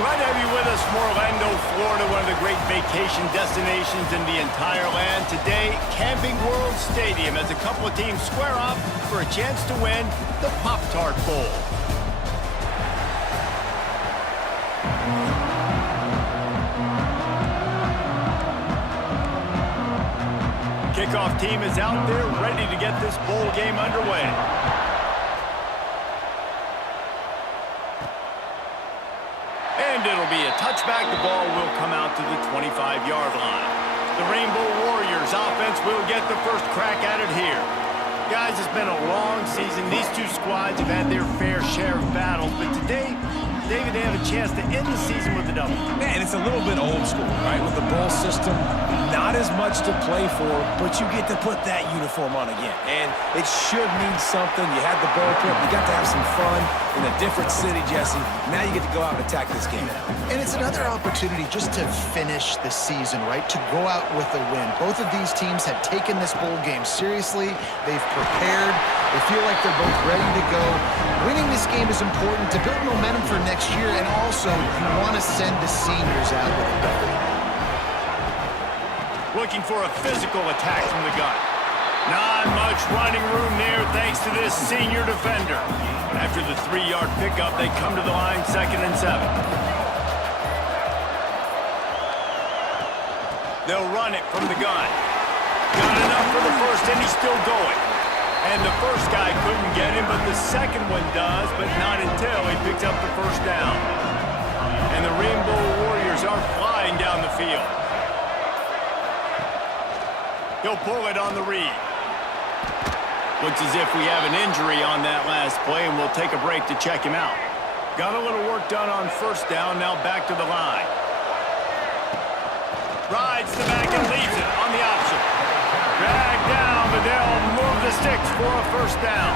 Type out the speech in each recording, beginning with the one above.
Glad to have you with us from Orlando, Florida, one of the great vacation destinations in the entire land. Today, Camping World Stadium as a couple of teams square off for a chance to win the Pop-Tart Bowl. Kickoff team is out there ready to get this bowl game underway. And it'll be a touchback. The ball will come out to the 25-yard line. The Rainbow Warriors offense will get the first crack at it here. Guys, it's been a long season. These two squads have had their fair share of battles, but today, David, they have a chance to end the season with a W. Man, it's a little bit old school, right? With the bowl system, not as much to play for, but you get to put that uniform on again. And it should mean something. You had the bowl trip. You got to have some fun in a different city, Jesse. Now you get to go out and attack this game. And it's another opportunity just to finish the season, right? To go out with a win. Both of these teams have taken this bowl game seriously. They've prepared. They feel like they're both ready to go. Winning this game is important to build momentum for next year, and also you want to send the seniors out with a W. Looking for a physical attack from the gun. Not much running room there thanks to this senior defender. After the 3-yard pickup, they come to the line 2nd and 7. They'll run it from the gun. Got enough for the first, and he's still going. And the first guy couldn't get him, but the second one does, but not until he picks up the first down. And the Rainbow Warriors are flying down the field. He'll pull it on the read. Looks as if we have an injury on that last play, and we'll take a break to check him out. Got a little work done on first down, now back to the line. Rides the back and leaves it on the option. Drag down, but they'll move the sticks for a first down.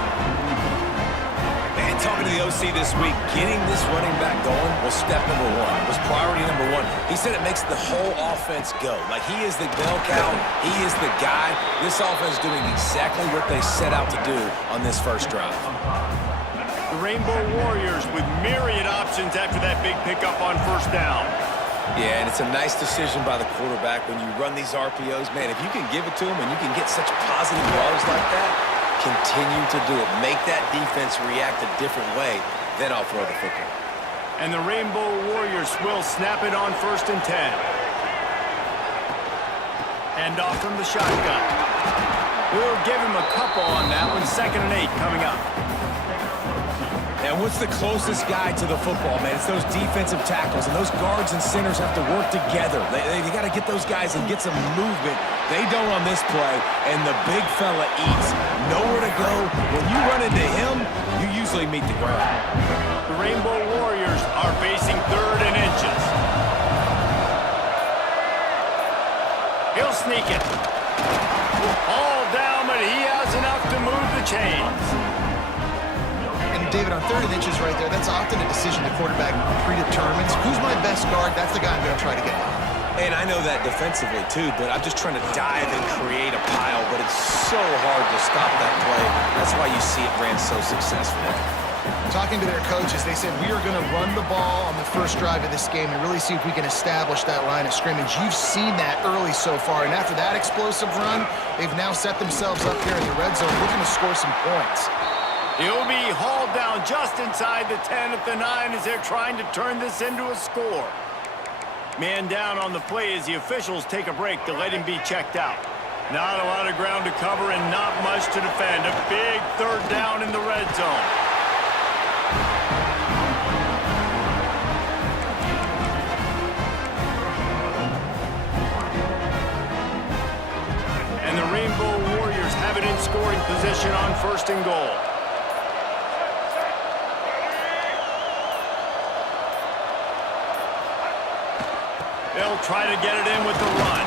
Man, talking to the OC this week, getting this running back going was step number one, was priority number one. He said it makes the whole offense go. Like, he is the bell cow, he is the guy. This offense is doing exactly what they set out to do on this first drive. The Rainbow Warriors with myriad options after that big pickup on first down. Yeah, and it's a nice decision by the quarterback when you run these RPOs. Man, if you can give it to him and you can get such positive yards like that, continue to do it. Make that defense react a different way, then I'll throw the football. And the Rainbow Warriors will snap it on 1st and 10. And off from the shotgun. We'll give him a couple on that one. 2nd and 8 coming up. And what's the closest guy to the football, man? It's those defensive tackles, and those guards and centers have to work together. They got to get those guys and get some movement. They don't on this play, and the big fella eats. Nowhere to go. When you run into him, you usually meet the ground. The Rainbow Warriors are facing 3rd and inches. He'll sneak it. All down, but he has enough to move the chains. David, on 3rd and inches right there, that's often a decision the quarterback predetermines. Who's my best guard? That's the guy I'm going to try to get down. And I know that defensively, too, but I'm just trying to dive and create a pile, but it's so hard to stop that play. That's why you see it ran so successfully. Talking to their coaches, they said, we are going to run the ball on the first drive of this game and really see if we can establish that line of scrimmage. You've seen that early so far, and after that explosive run, they've now set themselves up here in the red zone looking to score some points. He'll be hauled down just inside the 10 at the 9 as they're trying to turn this into a score. Man down on the play as the officials take a break to let him be checked out. Not a lot of ground to cover and not much to defend. A big 3rd down in the red zone. And the Rainbow Warriors have it in scoring position on 1st and goal. They'll try to get it in with the run.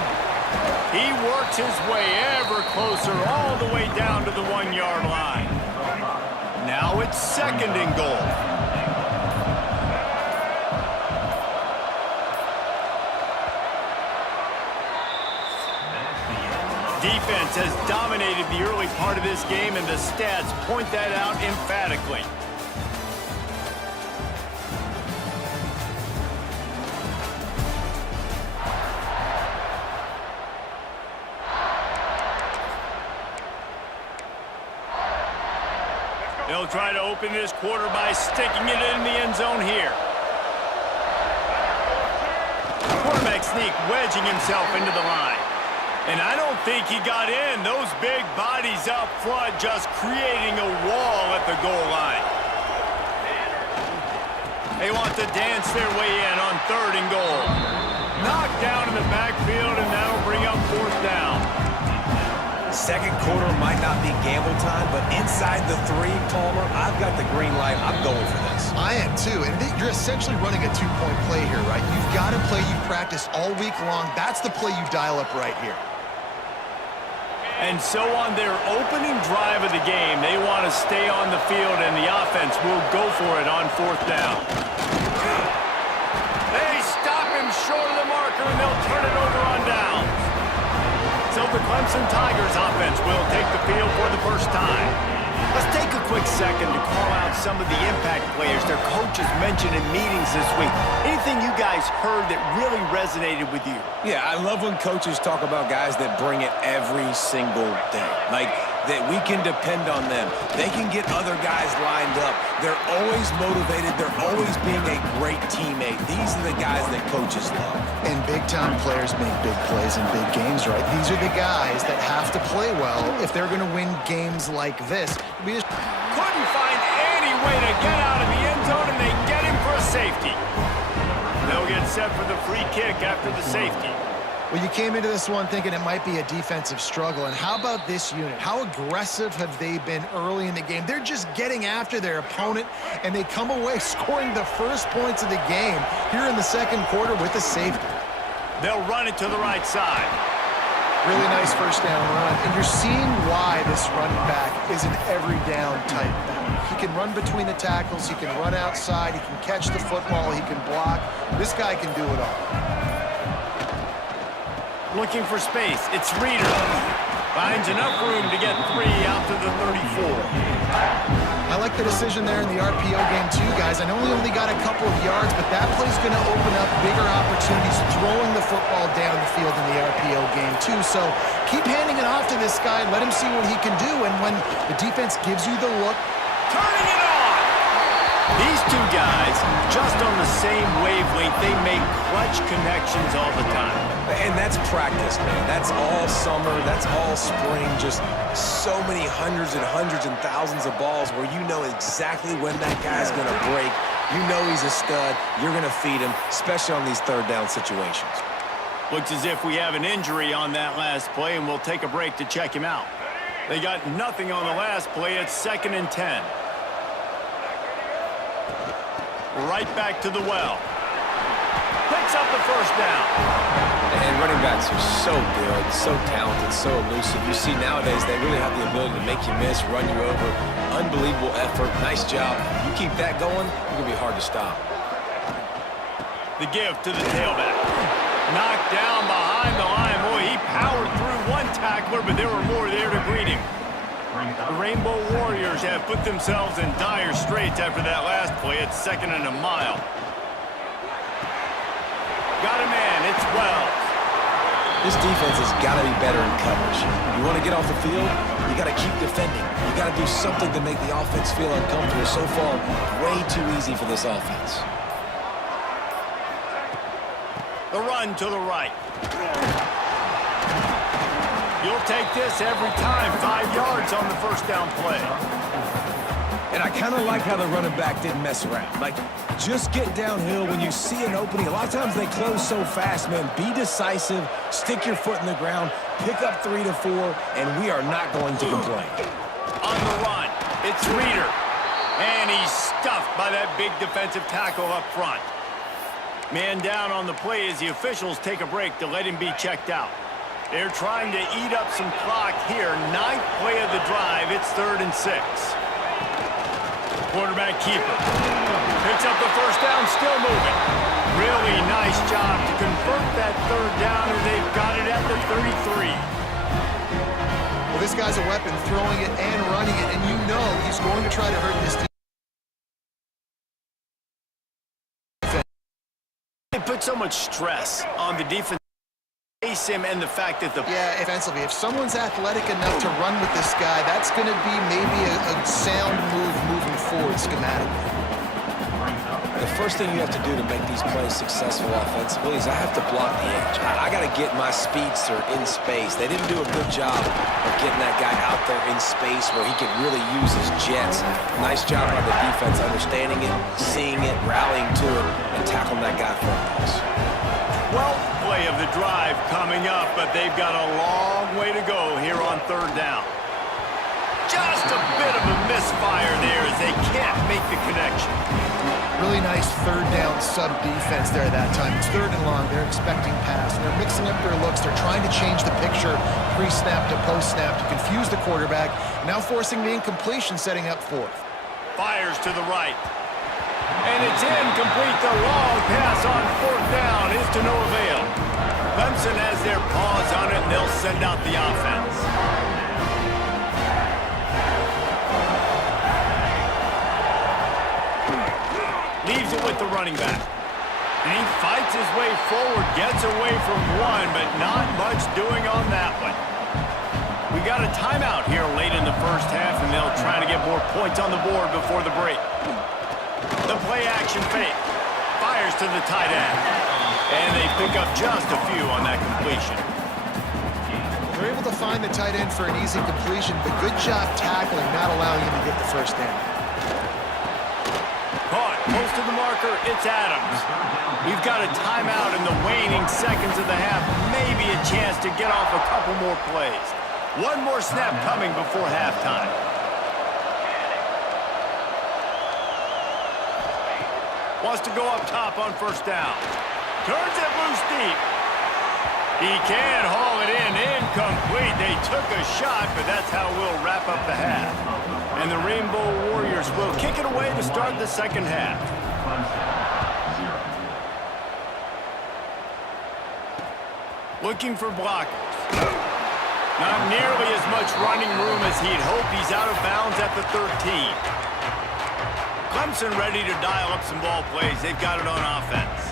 He works his way ever closer all the way down to the 1-yard line. Now it's 2nd and goal. Defense has dominated the early part of this game, and the stats point that out emphatically. They'll try to open this quarter by sticking it in the end zone here. Quarterback sneak wedging himself into the line. And I don't think he got in. Those big bodies up front just creating a wall at the goal line. They want to dance their way in on 3rd and goal. Knocked down in the backfield, and that'll bring up 4th down. Second quarter might not be gamble time, but inside the 3, Palmer, I've got the green light. I'm going for this. I am too, and you're essentially running a 2-point play here, right? You've got a play you practice all week long. That's the play you dial up right here. And so on their opening drive of the game, they want to stay on the field, and the offense will go for it on 4th down. They stop him short of the marker, and they'll turn it over on downs. So the Clemson Tigers offense will take the field for the first time. Let's take a quick second to call out some of the impact players their coaches mentioned in meetings this week. Anything you guys heard that really resonated with you? Yeah, I love when coaches talk about guys that bring it every single day. Like, that we can depend on them. They can get other guys lined up. They're always motivated. They're always being a great teammate. These are the guys that coaches love. And big-time players make big plays in big games, right? These are the guys that have to play well if they're going to win games like this. We just couldn't find any way to get out of the end zone, and they get him for a safety. They'll get set for the free kick after the safety. Well, you came into this one thinking it might be a defensive struggle, and how about this unit? How aggressive have they been early in the game? They're just getting after their opponent, and they come away scoring the first points of the game here in the second quarter with a safety. They'll run it to the right side. Really nice first down run, and you're seeing why this running back is an every down type back. He can run between the tackles, he can run outside, he can catch the football, he can block. This guy can do it all. Looking for space, it's Reader. Finds enough room to get 3 out to the 34. I like the decision there in the RPO game too, guys. I know he only got a couple of yards, but that play's going to open up bigger opportunities throwing the football down the field in the RPO game too. So keep handing it off to this guy, let him see what he can do, and when the defense gives you the look, turning it on! These two guys, just on the same wavelength, they make clutch connections all the time. And that's practice, man. That's all summer. That's all spring. Just so many hundreds and thousands of balls where you know exactly when that guy's going to break. You know he's a stud. You're going to feed him, especially on these 3rd down situations. Looks as if we have an injury on that last play, and we'll take a break to check him out. They got nothing on the last play. It's 2nd and 10. Right back to the well. Picks up the first down. And running backs are so good, so talented, so elusive. You see nowadays they really have the ability to make you miss, run you over. Unbelievable effort. Nice job. You keep that going, it's going to be hard to stop. The give to the tailback. Knocked down behind the line. Boy, he powered through one tackler, but there were more there to greet him. The Rainbow Warriors have put themselves in dire straits after that last play. It's 2nd and a mile. Got a man, it's Wells. This defense has got to be better in coverage. You want to get off the field, you got to keep defending. You got to do something to make the offense feel uncomfortable. So far, way too easy for this offense. The run to the right. You'll take this every time. 5 yards on the first down play. And I kind of like how the running back didn't mess around. Like, just get downhill when you see an opening. A lot of times they close so fast, man. Be decisive, stick your foot in the ground, pick up 3 to 4, and we are not going to complain. On the run, it's Reader. And he's stuffed by that big defensive tackle up front. Man down on the play as the officials take a break to let him be checked out. They're trying to eat up some clock here. 9th play of the drive. It's 3rd and 6. Quarterback keeper. Picks up the first down, still moving. Really nice job to convert that 3rd down, and they've got it at the 33. well, this guy's a weapon, throwing it and running it, and you know he's going to try to hurt this team. They put so much stress on the defense. Face him and the fact that Yeah, offensively, if someone's athletic enough to run with this guy, that's going to be maybe a sound move forward schematically. The first thing you have to do to make these plays successful offensively is I have to block the edge. I got to get my speedster in space. They didn't do a good job of getting that guy out there in space where he could really use his jets. Nice job by the defense understanding it, seeing it, rallying to it, and tackling that guy for a loss. Well, play of the drive coming up, but they've got a long way to go here on third down. Just a bit of a misfire there as they can't make the connection. Really nice third down sub-defense there that time. It's third and long. They're expecting pass. And they're mixing up their looks. They're trying to change the picture pre-snap to post-snap to confuse the quarterback. Now forcing the incompletion, setting up fourth. Fires to the right. And it's incomplete. The long pass on fourth down is to no avail. Clemson has their paws on it, and they'll send out the offense. Leaves it with the running back. And he fights his way forward, gets away from one, but not much doing on that one. We got a timeout here late in the first half, and they'll try to get more points on the board before the break. The play action fake. Fires to the tight end. And they pick up just a few on that completion. They're able to find the tight end for an easy completion, but good job tackling, not allowing him to get the first down. Caught, close to the marker, it's Adams. We've got a timeout in the waning seconds of the half. Maybe a chance to get off a couple more plays. One more snap coming before halftime. Wants to go up top on first down. Turns it loose deep. He can haul it in. Incomplete. They took a shot, but that's how we'll wrap up the half. And the Rainbow Warriors will kick it away to start the second half. Looking for blockers. Not nearly as much running room as he'd hoped. He's out of bounds at the 13. Clemson ready to dial up some ball plays. They've got it on offense.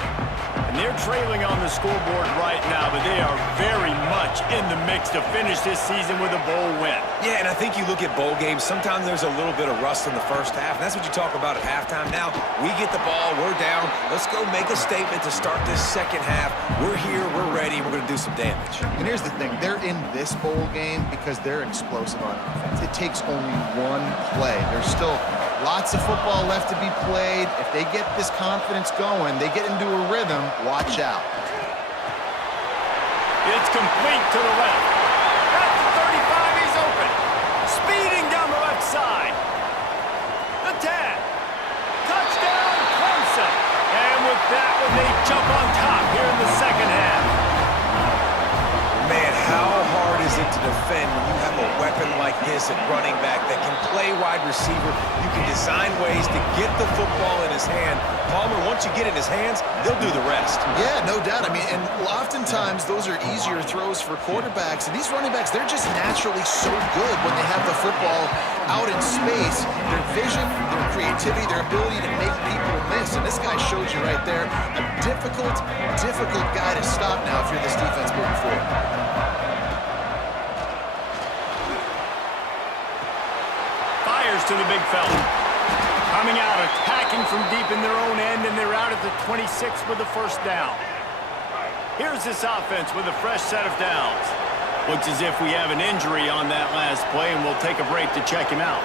And they're trailing on the scoreboard right now, but they are very much in the mix to finish this season with a bowl win. Yeah, and I think you look at bowl games, sometimes there's a little bit of rust in the first half, and that's what you talk about at halftime. Now, we get the ball, we're down. Let's go make a statement to start this second half. We're here, we're ready, we're going to do some damage. And here's the thing. They're in this bowl game because they're explosive on offense. It takes only one play. There's still lots of football left to be played. If they get this confidence going, they get into a rhythm, watch out. It's complete to the left. At the 35, he's open. Speeding down the left side. The 10. Touchdown, Clemson. And with that one, they jump on top here in the second half. Man, how hard is it to defend when you have a weapon like this at running back that can play wide receiver? You can design ways to get the football in his hand. Palmer, once you get it in his hands, they'll do the rest. Yeah, no doubt. I mean, and oftentimes those are easier throws for quarterbacks. And these running backs, they're just naturally so good when they have the football out in space. Their vision, their creativity, their ability to make people miss. And this guy showed you right there, a difficult guy to stop now if you're this defense moving forward. Fires to the big fella. Coming out, attacking from deep in their own end, and they're out at the 26 with the first down. Here's this offense with a fresh set of downs. Looks as if we have an injury on that last play, and we'll take a break to check him out.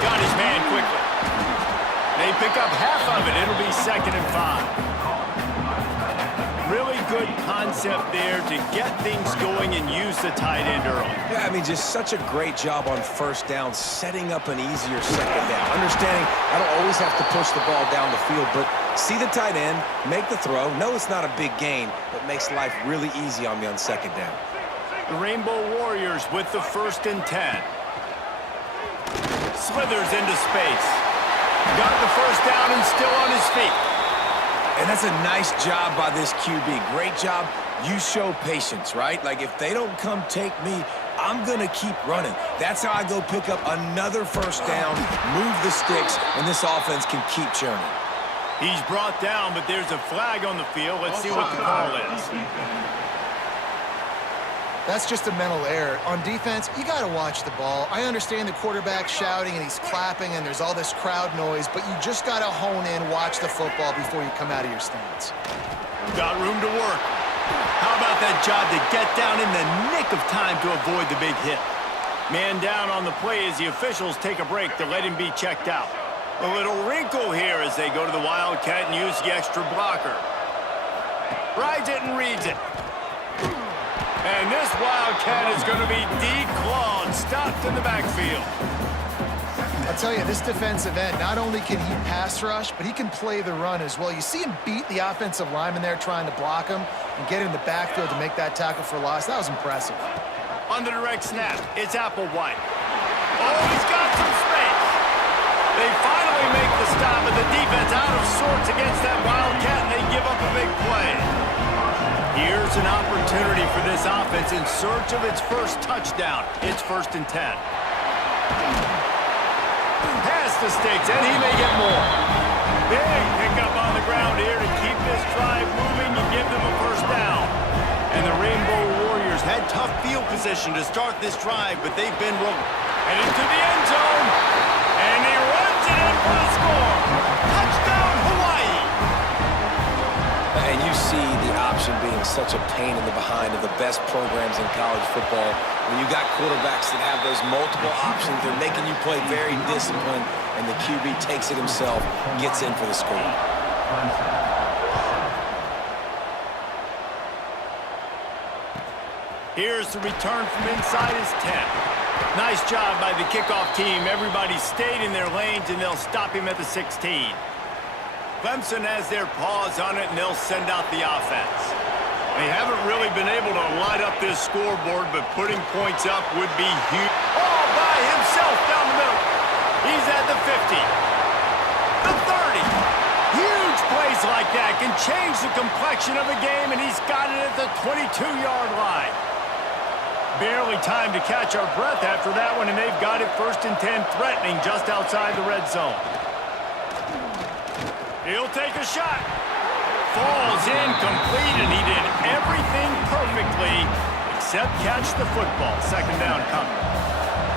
Got his man quickly. They pick up half of it. It'll be 2nd and 5. Really good concept there to get things going and use the tight end early. Yeah, I mean, just such a great job on first down, setting up an easier second down. Understanding I don't always have to push the ball down the field, but see the tight end, make the throw. No, it's not a big gain, but makes life really easy on me on second down. The Rainbow Warriors with the 1st and 10. Slithers into space. Got the first down and still on his feet. And that's a nice job by this QB. Great job. You show patience, right? Like, if they don't come take me, I'm going to keep running. That's how I go pick up another first down, move the sticks, and this offense can keep churning. He's brought down, but there's a flag on the field. Let's see what the call is. That's just a mental error. On defense, you got to watch the ball. I understand the quarterback shouting and he's clapping and there's all this crowd noise, but you just got to hone in, watch the football before you come out of your stance. Got room to work. How about that job to get down in the nick of time to avoid the big hit? Man down on the play as the officials take a break to let him be checked out. A little wrinkle here as they go to the Wildcat and use the extra blocker. Rides it and reads it. And this Wildcat is going to be declawed, stopped in the backfield. I'll tell you, this defensive end, not only can he pass rush, but he can play the run as well. You see him beat the offensive lineman there trying to block him and get in the backfield to make that tackle for loss. That was impressive. On the direct snap, it's Applewhite. Oh, he's got some space. They finally make the stop, and the defense out of sorts against that Wildcat, and they give up a big play. Here's an opportunity for this offense in search of its first touchdown. It's 1st and 10. Pass the sticks, and he may get more. Big pickup on the ground here to keep this drive moving and give them a first down. And the Rainbow Warriors had tough field position to start this drive, but they've been rolling. And into the end zone, and he runs it in for the score. Touchdown, Hawaii! And you see the option being such a pain in the behind of the best programs in college football. When you got quarterbacks that have those multiple options, they're making you play very disciplined, and the QB takes it himself, gets in for the score. Here's the return from inside his 10. Nice job by the kickoff team. Everybody stayed in their lanes, and they'll stop him at the 16. Clemson has their paws on it, and they'll send out the offense. They haven't really been able to light up this scoreboard, but putting points up would be huge. All by himself down the middle. He's at the 50. The 30. Huge plays like that can change the complexion of a game, and he's got it at the 22-yard line. Barely time to catch our breath after that one, and they've got it 1st and 10, threatening just outside the red zone. He'll take a shot. Falls incomplete, and he did everything perfectly except catch the football. 2nd down coming.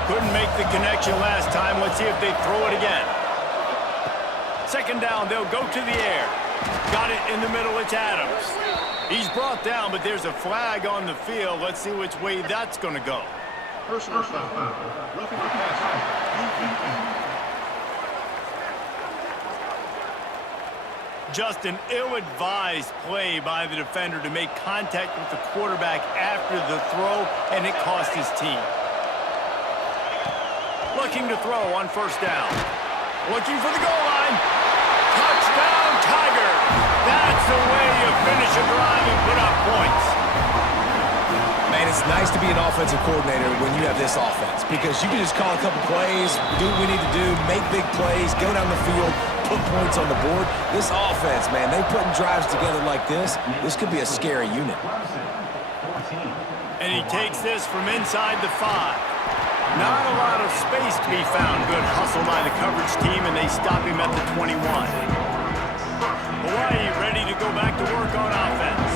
Couldn't make the connection last time. Let's see if they throw it again. 2nd down, they'll go to the air. Got it in the middle, it's Adams. He's brought down, but there's a flag on the field. Let's see which way that's going to go. Personal foul. Roughing the passer. Just an ill-advised play by the defender to make contact with the quarterback after the throw, and it cost his team. Looking to throw on 1st down. Looking for the goal line. Touchdown, Tiger! That's the way you finish a drive and put up points. Man, it's nice to be an offensive coordinator when you have this offense, because you can just call a couple plays, do what we need to do, make big plays, go down the field, put points on the board. This offense, man, they putting drives together like this could be a scary unit. And he takes this from inside the 5. Not a lot of space to be found. Good hustle by the coverage team, and they stop him at the 21. Hawaii ready to go back to work on offense.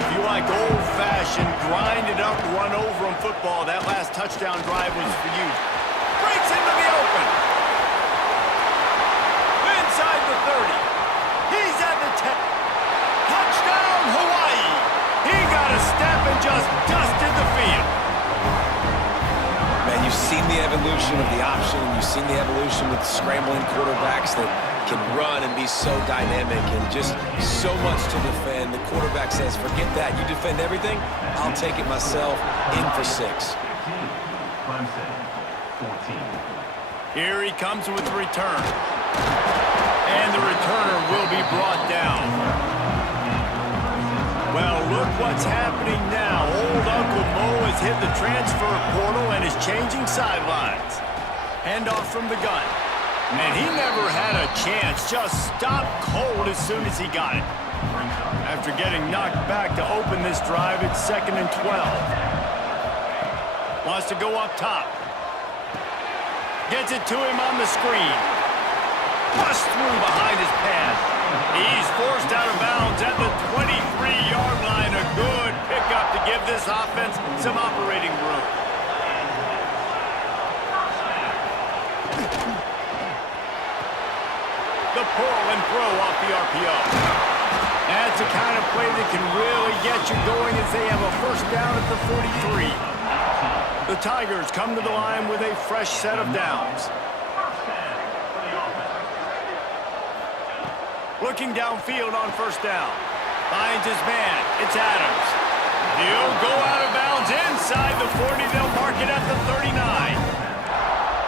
If you like old-fashioned, grind-it-up, run-over-'em football, that last touchdown drive was for you. Breaks into the open. Inside the 30. He's at the 10. Touchdown, Hawaii. He got a step and just dusted the field. Man, you've seen the evolution of the option. You've seen the evolution with scrambling quarterbacks that can run and be so dynamic and just so much to defend. The quarterback says, forget that. You defend everything, I'll take it myself. In for 6. Here he comes with the return. And the returner will be brought down. Well, look what's happening now. Old Uncle Mo has hit the transfer portal and is changing sidelines. Handoff from the gun. And he never had a chance. Just stopped cold as soon as he got it. After getting knocked back to open this drive, it's 2nd and 12. Wants to go up top. Gets it to him on the screen. Bust through behind his pad. He's forced out of bounds at the 23-yard line. A good pickup to give this offense some operating room. The pull and throw off the RPO. That's the kind of play that can really get you going as they have a first down at the 43. The Tigers come to the line with a fresh set of downs. Looking downfield on first down. Finds his man. It's Adams. He'll go out of bounds inside the 40. They'll mark it at the 39.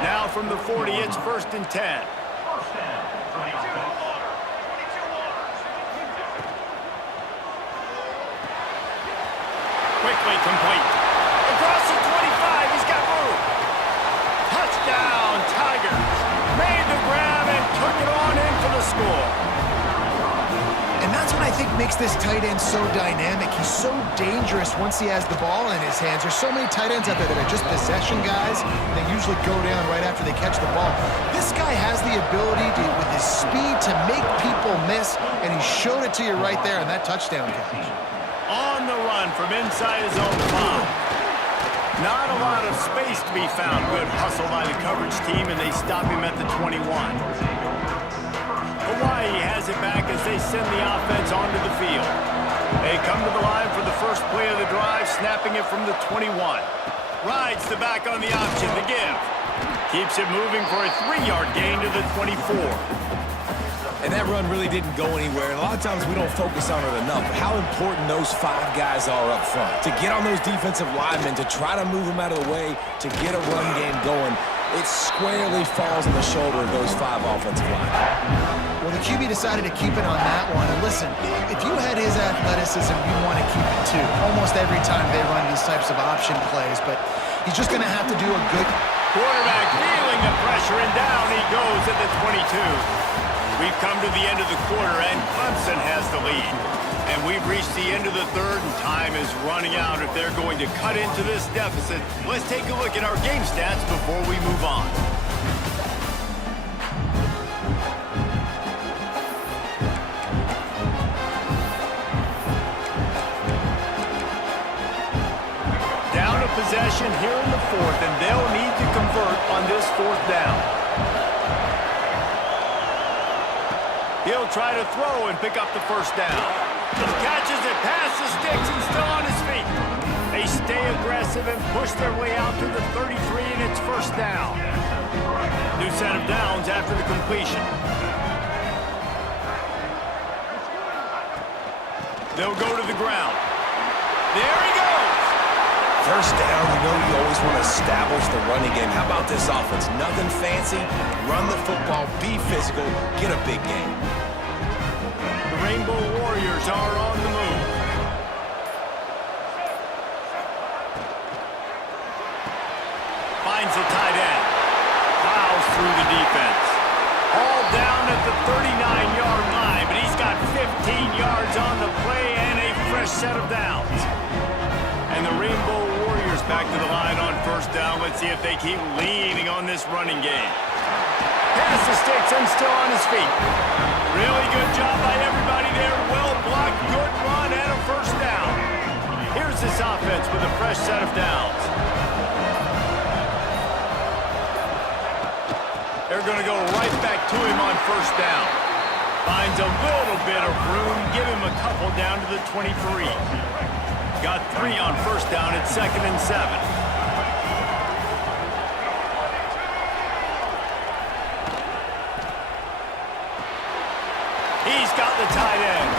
Now from the 40, it's 1st and 10. Quickly complete. Across the 25, he's got room. Touchdown, Tigers. Made the grab and took it on in for the score. And that's what I think makes this tight end so dynamic. He's so dangerous once he has the ball in his hands. There's so many tight ends out there that are just possession guys, and they usually go down right after they catch the ball. This guy has the ability to, with his speed, to make people miss, and he showed it to you right there in that touchdown catch. On the run from inside his own 5. Not a lot of space to be found. Good hustle by the coverage team, and they stop him at the 21. Hawaii has it back as they send the offense onto the field. They come to the line for the first play of the drive, snapping it from the 21. Rides the back on the option to give. Keeps it moving for a 3-yard gain to the 24. And that run really didn't go anywhere. And a lot of times we don't focus on it enough. But how important those 5 guys are up front. To get on those defensive linemen, to try to move them out of the way, to get a run game going, it squarely falls on the shoulder of those 5 offensive linemen. Well, the QB decided to keep it on that one. And listen, if you had his athleticism, you'd want to keep it too. Almost every time they run these types of option plays. But he's just going to have to do a good... Quarterback feeling the pressure, and down he goes at the 22. We've come to the end of the quarter, and Clemson has the lead. And we've reached the end of the third, and time is running out if they're going to cut into this deficit. Let's take a look at our game stats before we move on. Down a possession here in the 4th, and they'll need to convert on this 4th down. He'll try to throw and pick up the first down. Catches it past the sticks and still on his feet. They stay aggressive and push their way out to the 33, and it's first down. New set of downs after the completion. They'll go to the ground. There he goes. First down, you know you always want to establish the running game. How about this offense? Nothing fancy. Run the football, be physical, get a big game. The Rainbow Warriors are on the move. Finds the tight end. Plows through the defense. All down at the 39-yard line, but he's got 15 yards on the play and a fresh set of downs. And the Rainbow Warriors back to the line on first down. Let's see if they keep leaning on this running game. Past the sticks and still on his feet. Really good job by everybody there. Well blocked, good run, and a first down. Here's this offense with a fresh set of downs. They're going to go right back to him on first down. Finds a little bit of room. Give him a couple down to the 23. Got 3 on first down at 2nd and 7. He's got the tight end.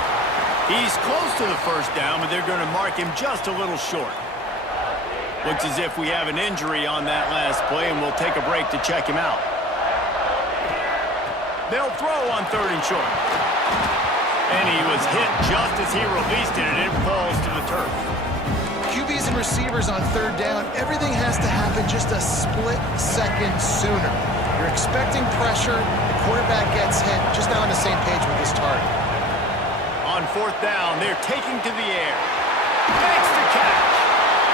He's close to the first down, but they're going to mark him just a little short. Looks as if we have an injury on that last play, and we'll take a break to check him out. They'll throw on 3rd and short. And he was hit just as he released it, and it falls to the turf. QBs and receivers on 3rd down, everything has to happen just a split second sooner. You're expecting pressure, the quarterback gets hit, just not on the same page with his target. On 4th down, they're taking to the air. Makes the catch.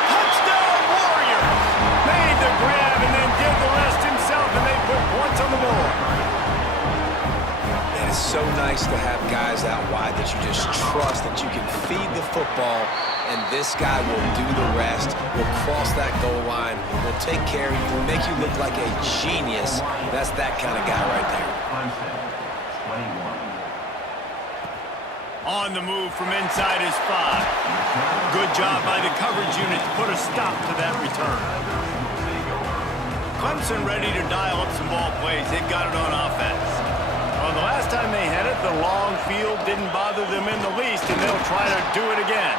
Touchdown Warriors! Made the grab and then did the rest himself, and they put points on the board. It's so nice to have guys out wide that you just trust that you can feed the football and this guy will do the rest. Will cross that goal line, will take care of you, will make you look like a genius. That's that kind of guy right there. On the move from inside his 5. Good job by the coverage unit to put a stop to that return. Clemson ready to dial up some ball plays. They've got it on offense. Well, the last time they had it, the long field didn't bother them in the least, and they'll try to do it again.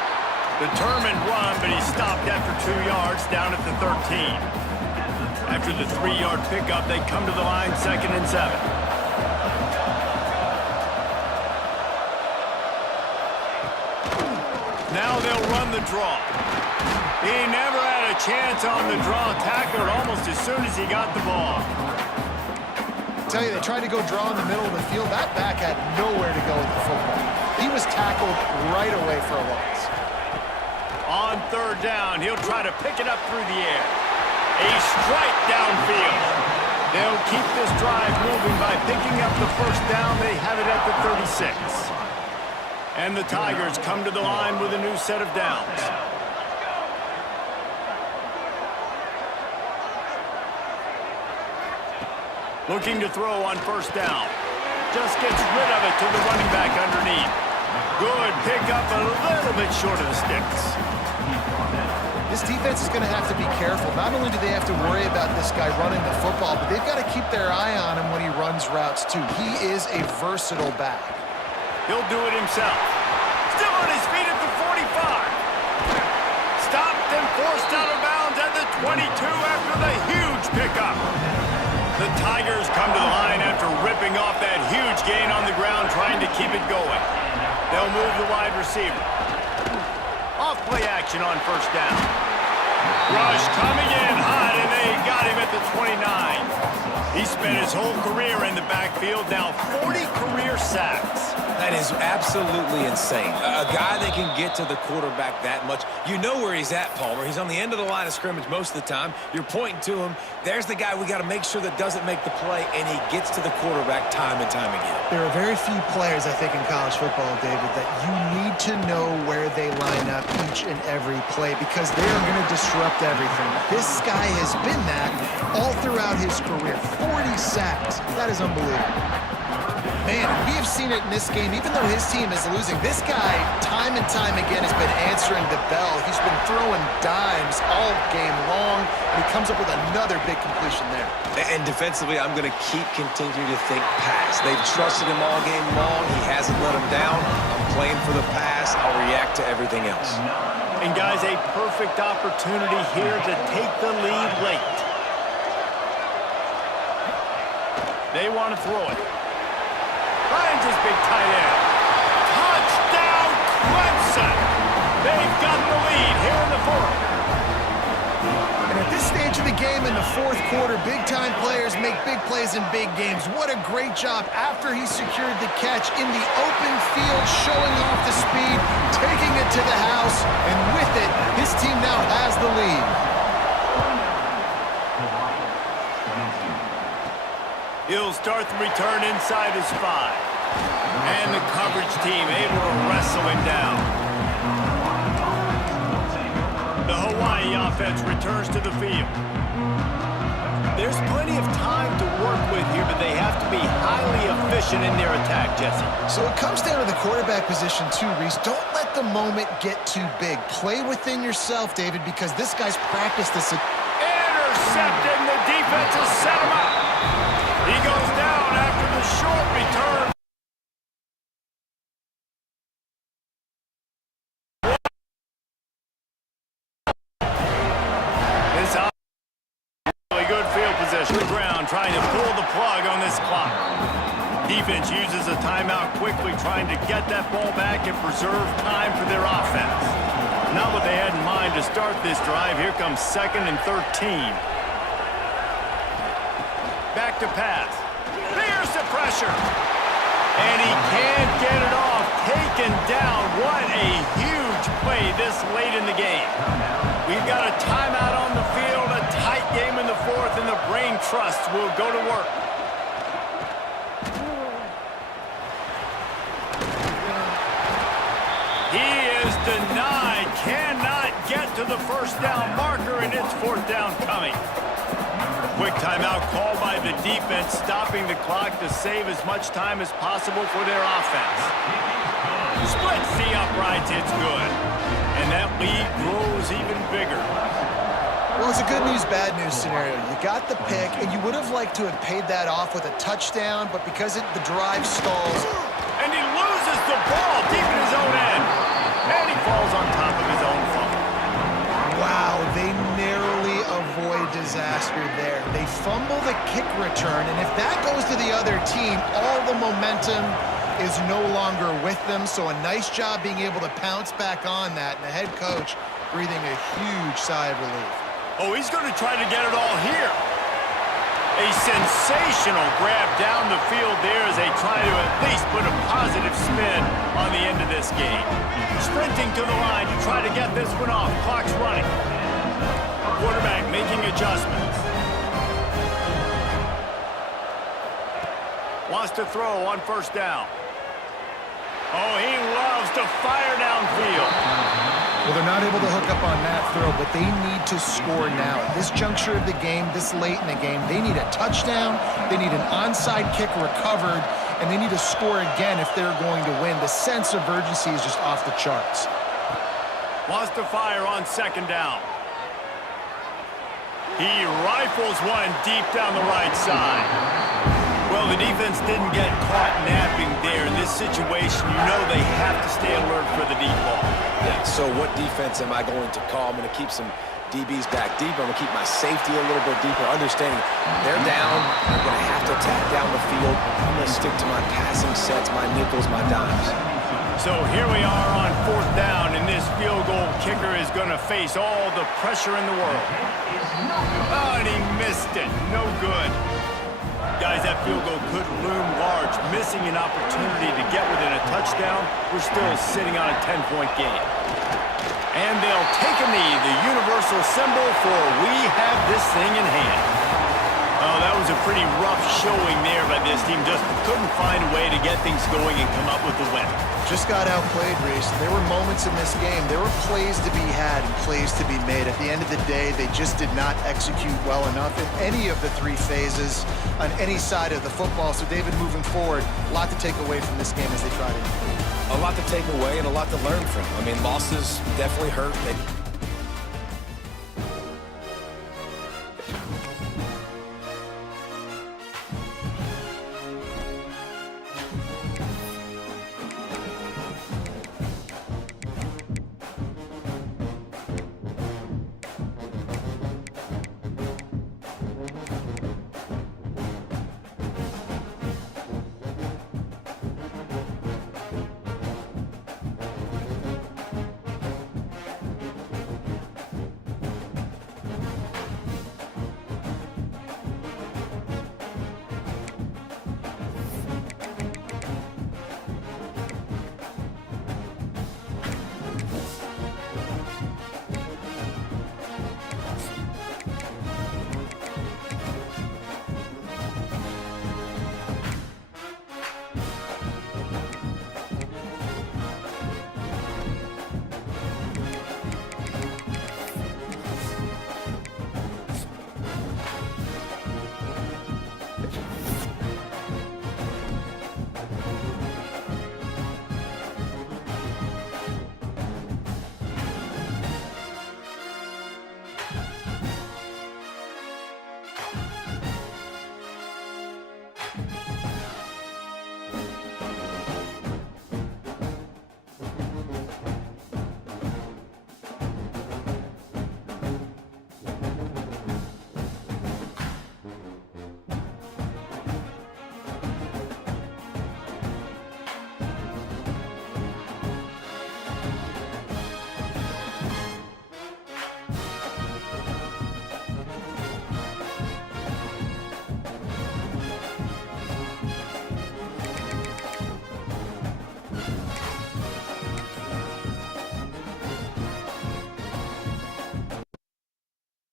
Determined run, but he stopped after 2 yards down at the 13. After the 3-yard pickup, they come to the line 2nd and 7. Now they'll run the draw. He never had a chance on the draw, tackled almost as soon as he got the ball. I tell you, they tried to go draw in the middle of the field. That back had nowhere to go with the football. He was tackled right away for a loss. On 3rd down, he'll try to pick it up through the air. A strike downfield. They'll keep this drive moving by picking up the 1st down. They have it at the 36. And the Tigers come to the line with a new set of downs. Looking to throw on 1st down. Just gets rid of it to the running back underneath. Good pickup, a little bit short of the sticks. This defense is going to have to be careful. Not only do they have to worry about this guy running the football, but they've got to keep their eye on him when he runs routes too. He is a versatile back. He'll do it himself. Still on his feet at the 45. Stopped and forced out of bounds at the 22 after the huge pickup. The Tigers come to the line after ripping off that huge gain on the ground, trying to keep it going. They'll move the wide receiver. Off play action on 1st down. Rush coming in hot, and they got him at the 29. He spent his whole career in the backfield, now 40 career sacks. That is absolutely insane. A guy that can get to the quarterback that much. You know where he's at, Palmer. He's on the end of the line of scrimmage most of the time. You're pointing to him. There's the guy we got to make sure that doesn't make the play, and he gets to the quarterback time and time again. There are very few players, I think, in college football, David, that you need to know where they line up each and every play because they are going to disrupt everything. This guy has been that all throughout his career. 40 sacks. That is unbelievable. Man, we have seen it in this game, even though his team is losing. This guy, time and time again, has been answering the bell. He's been throwing dimes all game long, and he comes up with another big completion there. And defensively, I'm going to continue to think pass. They've trusted him all game long. He hasn't let him down. I'm playing for the pass. I'll react to everything else. And guys, a perfect opportunity here to take the lead late. They want to throw it. Finds his big tight end. Touchdown, Clemson! They've got the lead here in the 4th. And at this stage of the game in the 4th quarter, big-time players make big plays in big games. What a great job after he secured the catch in the open field, showing off the speed, taking it to the house, and with it, his team now has the lead. He'll start the return inside his 5. And the coverage team able to wrestle him down. The Hawaii offense returns to the field. There's plenty of time to work with here, but they have to be highly efficient in their attack, Jesse. So it comes down to the quarterback position too, Reese. Don't let the moment get too big. Play within yourself, David, because this guy's practiced this. Intercepted, and the defense has set him up. He goes down after the short return. This really good field position. The ground trying to pull the plug on this clock. Defense uses a timeout quickly, trying to get that ball back and preserve time for their offense. Not what they had in mind to start this drive. Here comes 2nd and 13. Back to pass. There's the pressure. And he can't get it off. Taken down. What a huge play this late in the game. We've got a timeout on the field, a tight game in the 4th, and the brain trust will go to work. He is denied. Cannot get to the first down marker, and it's fourth down coming. Quick timeout called by the defense, stopping the clock to save as much time as possible for their offense. Splits the uprights, it's good. And that lead grows even bigger. Well, it's a good news, bad news scenario. You got the pick, and you would have liked to have paid that off with a touchdown, but because the drive stalls. And he loses the ball deep in his own end. And he falls on top of his own fumble. Wow, they narrowly avoid disaster there. They fumble the kick return, and if that goes to the other team, all the momentum is no longer with them. So a nice job being able to pounce back on that, and the head coach breathing a huge sigh of relief. Oh, he's going to try to get it all here. A sensational grab down the field there as they try to at least put a positive spin on the end of this game. Sprinting to the line to try to get this one off. Clock's running. Quarterback making adjustments. Wants to throw on first down. Oh, he loves to fire downfield. Well, they're not able to hook up on that throw, but they need to score now. At this juncture of the game, this late in the game, they need a touchdown, they need an onside kick recovered, and they need to score again if they're going to win. The sense of urgency is just off the charts. Wants to fire on second down. He rifles one deep down the right side. Well, the defense didn't get caught napping there. In this situation, you know they have to stay alert for the deep ball. Yeah, so what defense am I going to call? I'm going to keep some DBs back deep. I'm going to keep my safety a little bit deeper, understanding they're down. They're going to have to attack down the field. I'm going to stick to my passing sets, my nickels, my dimes. So here we are on fourth down, and this field goal kicker is going to face all the pressure in the world. Oh, and he missed it. No good. Guys, that field goal could loom large. Missing an opportunity to get within a touchdown. We're still sitting on a 10-point game. And they'll take a knee, the universal symbol for we have this thing in hand. Oh, that was a pretty rough showing there by this team. Just couldn't find a way to get things going and come up with the win. Just got outplayed, Reese. There were moments in this game. There were plays to be had and plays to be made. At the end of the day, they just did not execute well enough in any of the three phases on any side of the football. So, David, moving forward, a lot to take away from this game as they try to improve. A lot to take away and a lot to learn from. I mean, losses definitely hurt. They